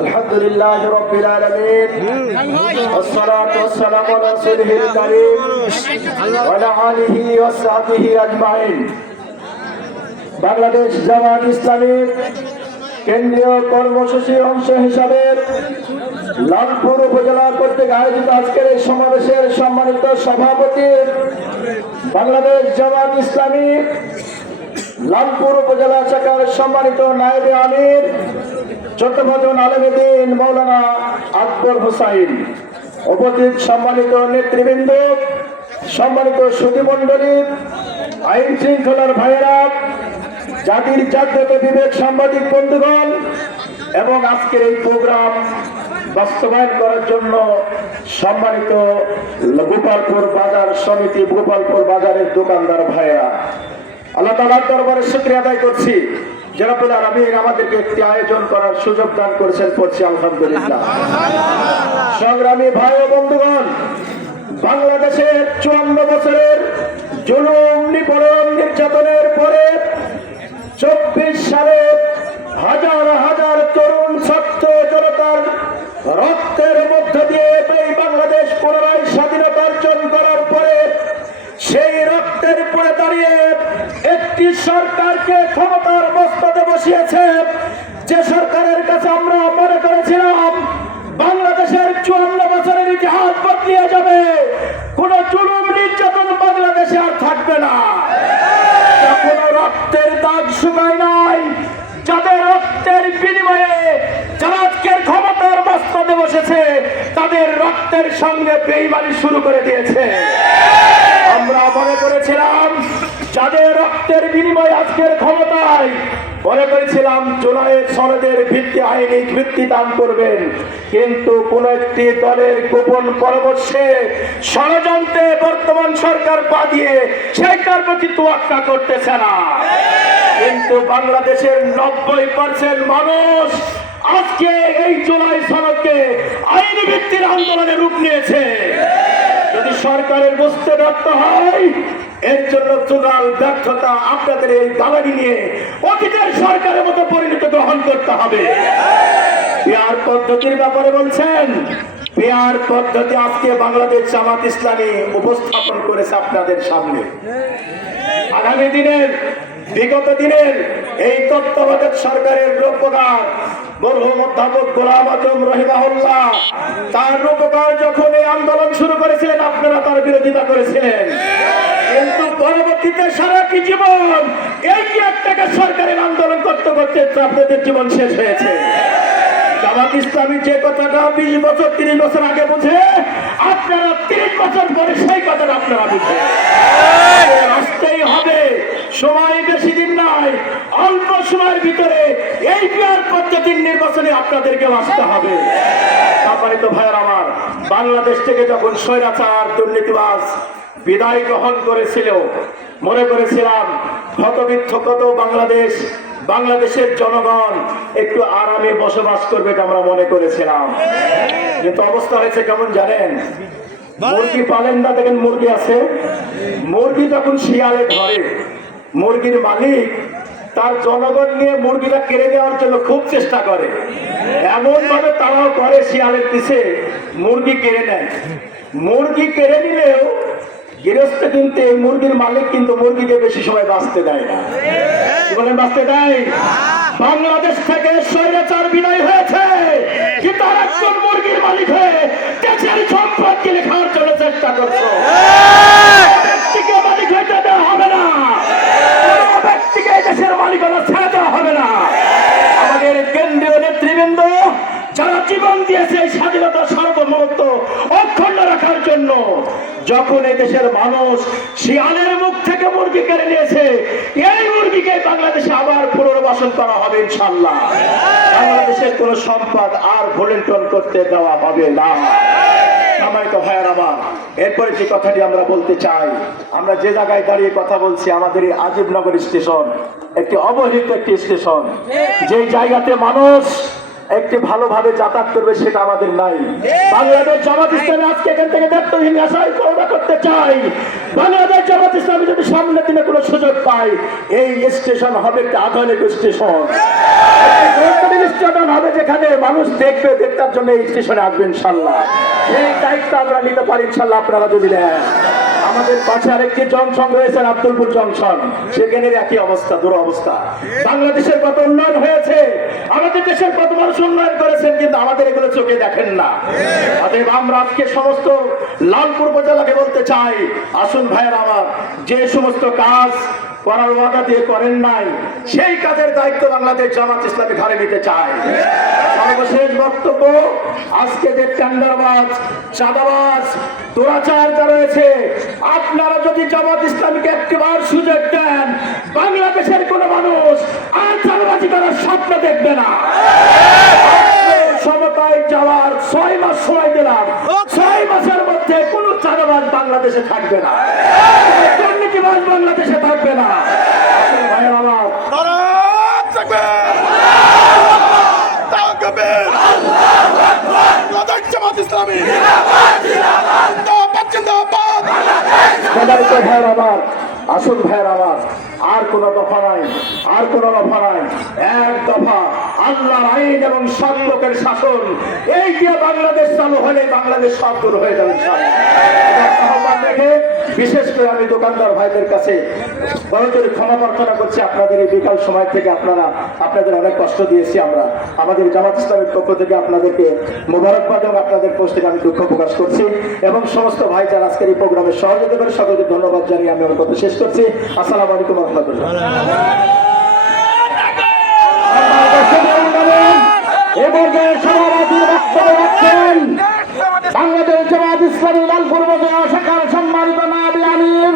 আলহামদুলিল্লাহি রাব্বিল আলামিন والصلاه والسلام على رسوله الكريم وعلى آله وصحبه اجمعين। বাংলাদেশ জামাত ইসলামী কেন্দ্রীয় কর্মসূচির অংশ হিসাবে লালপুর উপজেলা কর্তৃক আয়োজিত আজকের এই সমাবেশের সম্মানিত সভাপতি বাংলাদেশ জামাত ইসলামী লালপুর উপজেলা শাখার সম্মানিত নায়েবে আমির চট্টগ্রাম আলেমে দ্বীন মাওলানা আকবর হোসাইন, উপস্থিত সম্মানিত নেতৃবৃন্দ, সম্মানিত সুধীমণ্ডলী, আইন শৃঙ্খলার ভাইয়েরা, জাতির জাগ্রত বিবেক সাংবাদিক বন্ধুগণ এবং আজকের এই প্রোগ্রাম বাস্তবায়ন করার জন্য সম্মানিত গোপালপুর বাজার সমিতি, গোপালপুর বাজারের দোকানদার ভাইয়েরা, আল্লাহ তাআলার দরবারে শুকরিয়া আদায় করছি যে রব্বুল আলামিন আমাদেরকে একটি আয়োজন করার সুযোগ দান করেছেন। পড়ছি আলহামদুলিল্লাহ। সংগ্রামী ভাই ও বন্ধুগণ, বাংলাদেশের 54 বছরের জুলুম, নিপীড়ন, নির্যাতনের পরে 24 সালে হাজার হাজার তরুণ ছাত্র জনতার রক্তের মধ্য দিয়ে এই বাংলাদেশ পুনরায় স্বাধীনতা অর্জন করার পরে সেই রক্তের উপরে দাঁড়িয়ে একটি সরকারকে ক্ষমতার মস্তকে বসিয়েছে, যে সরকারের কাছে আমরা মনে করেছিলাম বাংলাদেশের 54 বছরের ইতিহাস বদলিয়ে যাবে, কোন জুলুম নির্যাতন বাংলাদেশে আর থাকবে না। কোনো রক্তের দাগ শুকায় নাই, যাদের রক্তের বিনিময়ে যারা আজকের ক্ষমতার মস্তকে বসেছে তাদের রক্তের সঙ্গে বেইমানি শুরু করে দিয়েছে। আমরা মনে করেছিলাম যাদের রক্তের বিনিময়ে আজকের ক্ষমতায়, মনে করেছিলাম জুলাইয়ের সনদের ভিত্তি আইনি ভিত্তি দান করবেন, কিন্তু কোন একটি দলের গোপন পরামর্শে ষড়যন্ত্রে বর্তমান সরকার পা দিয়ে সেইটার প্রতি তোয়াক্কা করতেছে না। কিন্তু বাংলাদেশের 90% মানুষ আজকে এই জুলাই সনদকে আইনি ভিত্তির আন্দোলনে রূপ নিয়েছে। যদি সরকারের বুঝতে ব্যর্থ হয়, এর জন্য চূড়াল ব্যর্থতা আপনাদের এই দালালি নিয়ে অতীতের সরকারের মতো পরিণত গ্রহণ করতে হবে। পেয়ার পদ্ধতির ব্যাপারে বলছেন, পেয়ার পদ্ধতি আজকে বাংলাদেশ জামাত ইসলামী উপস্থাপন করেছে আপনাদের সামনে। আগামী দিনের, বিগত দিনের এই তত্ত্বাবধায়ক সরকারের রূপকার মরহুম অধ্যাপক গোলাম আজম রহিমাহুল্লাহ, তার রূপকার যখন এই আন্দোলন শুরু করেছিলেন আপনারা তার বিরোধিতা করেছিলেন, কিন্তু পরবর্তীতে সারাটি জীবন এই একটা সরকারের আন্দোলন করতে করতে আপনাদের জীবন শেষ হয়েছে। জামাত ইসলামী যে কথাটা 20 বছর 30 বছর আগে বুঝে, আপনারা 30 বছর পরে সেই কথাটা আপনারা বুঝে আসতেই হবে। সময় বেশি দিন নাই, অল্প সময়ের ভিতরে এই পেয়ার পদ্ধতির নির্বাচনে আপনাদেরকে আসতে হবে। তারপরে তো ভাইয়ের আমার, বাংলাদেশ থেকে যখন স্বৈরাচার দুর্নীতিবাজ বিদায় গ্রহণ করেছিল, মনে করেছিলাম ক্ষতবিক্ষত কত বাংলাদেশের জনগণ একটু আরামে বসবাস করবে, এটা আমরা মনে করেছিলাম। কিন্তু অবস্থা হয়েছে কেমন জানেন? মুরগি পালেন না, দেখেন মুরগি আছে, মুরগি যখন শিয়ালে ধরে, মুরগির মালিক তার জনগণ নিয়ে মুরগিটা কেড়ে দেওয়ার জন্য খুব চেষ্টা করে, এমন ভাবে তারাও করে শিয়ালের পিছে মুরগি কেড়ে নেয়। মুরগি কেড়ে নিলেও গৃহস্থ কিন্তু এই মুরগির মালিক কিন্তু মুরগিকে বেশি সময় বাঁচতে দেয় না। কি বলেন, বাঁচতে দেয়? বাংলাদেশ থেকে স্বৈরাচার বিদায় হয়েছে, কিন্তু আরেকজন মুরগির মালিক হয়ে দেশের সম্পদ কিনে খাওয়ার জন্য চেষ্টা করছে। ব্যক্তিকে মালিক হইতে দেওয়া হবে না, ব্যক্তিকে দেশের মালিকানা ছেড়ে দেওয়া হবে না। আমাদের কেন্দ্রীয় নেতৃবৃন্দ যারা জীবন দিয়েছে এই স্বাধীনতা সার্বভৌমত্ব অক্ষুণ্ণ রাখার জন্য, যখন এই দেশের মানুষ শিয়ালের মুখ থেকে মুরগি কেড়ে নিয়েছে, এই মুরগিকে বাংলাদেশে আবার পুনর্বাসন করা হবে ইনশাআল্লাহ। বাংলাদেশের কোন সম্পদ আর ভুলন্টন করতে দেওয়া হবে না। সম্মানিত ভাইয়ের আমার, এরপরে যে কথাটি আমরা বলতে চাই, আমরা যে জায়গায় দাঁড়িয়ে কথা বলছি, আমাদের এই আজিবনগর স্টেশন একটি অবহেলিত একটি স্টেশন, যে জায়গাতে মানুষ একটি ভালোভাবে যাতায়াত করবে সেটা আমাদের নাই। বাংলাদেশ জামাত ইসলামী আজকে এখান থেকে দায়িত্বহীন আশায় করোনা করতে চাই। বাংলাদেশ জামাত ইসলামী যদি সামনের দিনে কোনো সুযোগ পায়, এই স্টেশন হবে একটি আধুনিক স্টেশন, স্টেশন হবে যেখানে মানুষ দেখবে, দেখতার জন্য এই স্টেশনে আসবে ইনশাল্লাহ। এই দায়িত্ব আমরা নিতে পারি ইনশাল্লাহ, আপনারা যদি নেন। আমাদের পাশে আরেকটি জংশন রয়েছে, আব্দুলপুর জংশন, সেখানে একই অবস্থা, দুরবস্থা। বাংলাদেশের কত উন্নয়ন হয়েছে, আমাদের দেশের কত মানুষ উন্নয়ন করেছেন, কিন্তু আমাদের এগুলো চোখে দেখেন না। অতএব আমরা আজকে সমস্ত লালপুর উপজেলাকে বলতে চাই, আসুন ভাইয়ের আমার, যে সমস্ত কাজ করার ওয়াদা দিয়ে করেন নাই, সেই কাজের দায়িত্ব বাংলাদেশ জামাত ইসলামী ঘরে নিতে চায়। সর্বশেষ বক্তব্য, আজকে যে টেন্ডারবাজ, চাঁদাবাজ, দুরাচার রয়েছে, আপনারা যদি জামাত ইসলামীকে একটিবার সুযোগ দেন, বাংলাদেশের কোন মানুষ আর চাঁদাবাজি করার স্বপ্ন দেখবে না। সমতায় যাওয়ার 6 মাস সময় দিলাম, 6 মাসের মধ্যে কোন চাঁদাবাজ বাংলাদেশে থাকবে না, দুর্নীতিবাজ বাংলাদেশে থাকবে না। ভাইয়ের আমার, ভাইয়ের আমার, আসুন ভাইয়ের আমার, আর কোন দফা নাই, আর কোন দফা নাই, এক দফা আল্লাহর আইন এবং সৎ লোকের শাসন। এই যে বাংলাদেশ চালু হলে বাংলাদেশ সব দূর হয়ে যাবে। বিশেষ করে আমি দোকানদার ভাইদের কাছে বড়জোর ক্ষমা প্রার্থনা করছি, আপনাদের এই বিকাল সময় থেকে আপনাদের অনেক কষ্ট দিয়েছি আমরা। আমাদের জামাত ইসলামের পক্ষ থেকে আপনাদেরকে মোবারকবাদ এবং আপনাদের পোস্ট থেকে আমি দুঃখ প্রকাশ করছি, এবং সমস্ত ভাই যারা আজকের এই প্রোগ্রামে সহযোগিতা করে সকলকে ধন্যবাদ জানিয়ে আমি আমার কথা শেষ করছি। আসসালামু আলাইকুম ওয়া রাহমাতুল্লাহ। বাংলাদেশ জামাত ইসলামী লালপুর উপজেলা শাখার সম্মানিত নায়েবে আমির